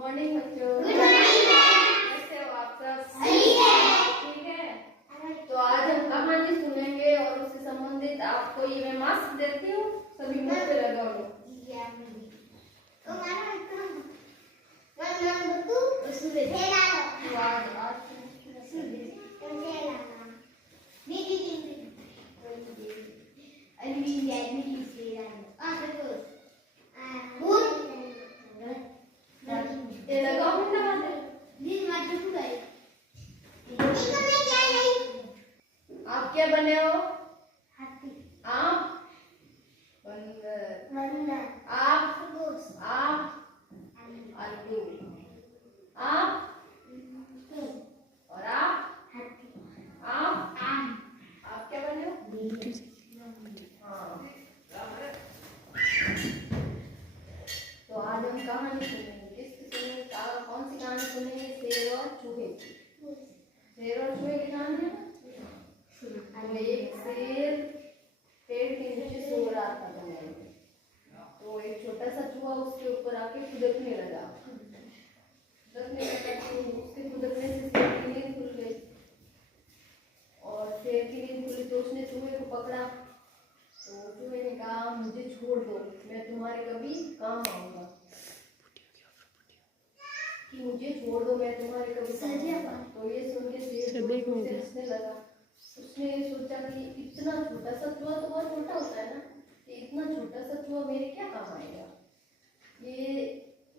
Morning बच्चों। कैसे हो आप सब? ठीक है। तो आज हम कहानी सुनेंगे और उससे संबंधित आपको ये मैं मास्क देती हूँ, सभी मुंह पे लगाओ। आप क्या बने हो? आप बंदर। आप आलू। आप और आप क्या बने हो? हाँ। तो आज हम कहानी सुनेंगे। किसकी सुनेंगे? कौन सी कहानी सुनेंगे? शेर और चूहे की। शेर और चूहे की कहानी है। एक शेर पेड़ के नीचे सो रहा था कमरे में। तो एक छोटा सा चूहा उसके ऊपर आके खुदकने लगा। तो उसके खुदकने से शेर की नींद खुल गई और शेर की नींद खुली तो उसने चूहे को पकड़ा। तो चूहे ने कहा, मुझे छोड़ दो, मैं तुम्हारे कभी काम आऊंगा। कि मुझे छोड़ दो, मैं तुम्हारे कभी काम आऊंगा। तो ये सुन के शेर हंसने लगा। उसने सोचा कि इतना छोटा सा चूहा तो बहुत छोटा होता है ना, कि इतना छोटा सा चूहा मेरे क्या काम आएगा। ये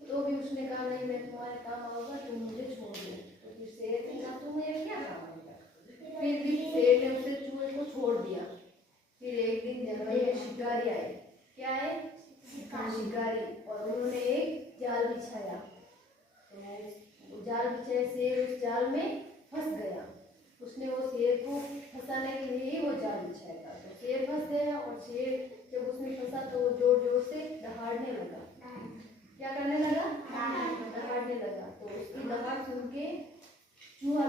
तो भी उसने कहा, नहीं मैं तुम्हारे काम आऊंगा, तुम मुझे छोड़ दो। तो फिर शेर ने कहा, तुम मेरे क्या काम आएगा। फिर भी शेर ने उसे चूहे को छोड़ दिया। फिर एक दिन जंगल में शिकारी आए। क्या आए? शिकारी। और उन्होंने एक जाल बिछाया। तो जाल बिछाए, शेर उस जाल में फंस गया। उसने वो शेर को फंसाने के लिए वो जाल बिछाया था। तो शेर फंस गया और शेर जब उसमें फंसा तो जोर जोर से दहाड़ने लगा। क्या करने लगा? दहाड़ने लगा। तो उसकी दहाड़ सुन के चूहा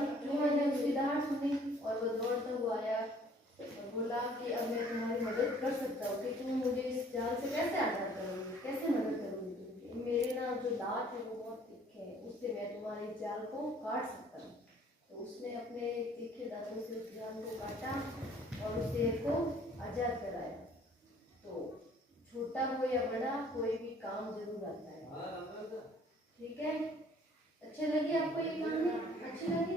ने उसकी दहाड़ सुनी और वो दौड़ता हुआ आया और बोला कि अब मैं तुम्हारी मदद कर सकता हूँ, कि तुम मुझे इस जाल से कैसे आजाद करोगे, कैसे मदद करोगे तुम। मेरे ना जो दांत है वो बहुत तीखे हैं, उससे मैं तुम्हारे जाल को काट सकता हूँ। तो उसने अपने तीखे दांतों से उस जाल को काटा और उस शेर को आजाद कराया। तो छोटा हो या बड़ा, कोई भी काम जरूर आता है। ठीक है? अच्छी लगी आपको ये कहानी? अच्छी लगी?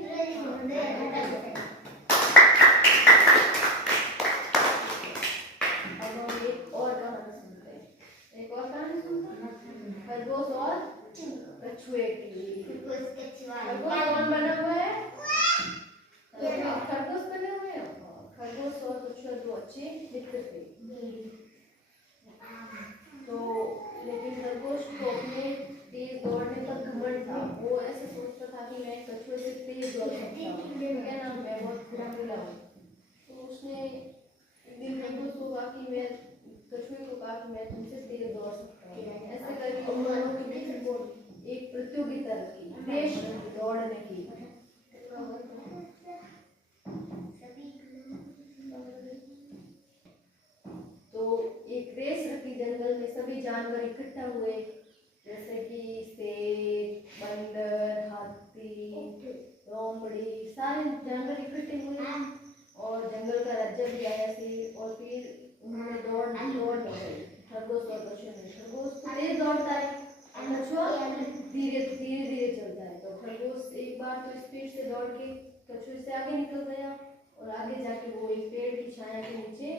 अब हम एक और कहानी सुनते हैं। एक और कहानी सुनते हैं, खरगोश और कछुए की। खरगोश कौन बना हुआ है? खरगोश बने हुए हैं। खरगोश और कछुआ दो अच्छे मित्र थे। तो लेकिन खरगोश को अपने तेज दौड़ने पर घमंड था। वो ऐसे सोचता था कि मैं कछुए से तेज दौड़ सकता हूँ, क्या नाम, मैं बहुत फुर्तीला हूँ। तो उसने एक दिन खरगोश को कहा कि मैं कछुए को कहा कि मैं तुमसे तेज दौड़ सकता हूँ। ऐसे करके उन दोनों के बीच एक प्रतियोगिता रखी, रेस दौड़ने की। तो एक रेस रखी जंगल में, सभी जानवर इकट्ठा हुए, जैसे कि शेर, बंदर, हाथी, लोमड़ी, सारे जानवर इकट्ठे हुए और जंगल का राजा भी आया शेर। और फिर उन्होंने दौड़ लगाई। खरगोश और कछुए ने। खरगोश तेज दौड़ता है, कछुआ धीरे धीरे चलता है। तो खरगोश एक बार तो स्पीड से दौड़ के कछुए से आगे निकल गया और आगे जाके वो एक पेड़ की छाया के नीचे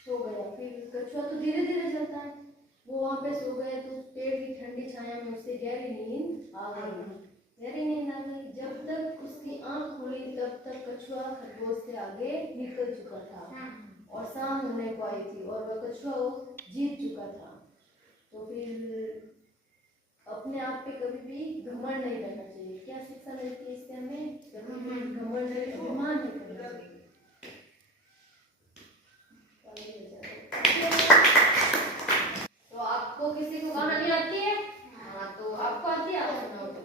सो गया। फिर कछुआ तो धीरे धीरे चलता है, वो वहां पे सो गया। तो पेड़ की ठंडी छाया में उसे गहरी नींद आ गई। जब तक उसकी आंख खुली तब तक कछुआ खरगोश से आगे निकल चुका था और शाम होने को आई थी और वह कछुआ जीत चुका था। तो फिर अपने आप पे कभी भी घमंड नहीं करना चाहिए। क्या शिक्षा मिलती है इससे हमें? कभी भी घमंड नहीं, अभिमान नहीं करना चाहिए। तो आपको किसी को कहानी आती है? हाँ, तो आपको आती है, आप सुनाओ। तो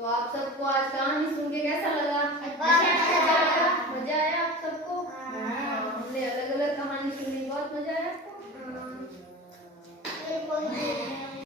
तो आप सबको आज कहानी सुन के कैसा लगा? मजा आया आप सबको? हमने अलग अलग कहानी सुनी, बहुत मजा आया आपको?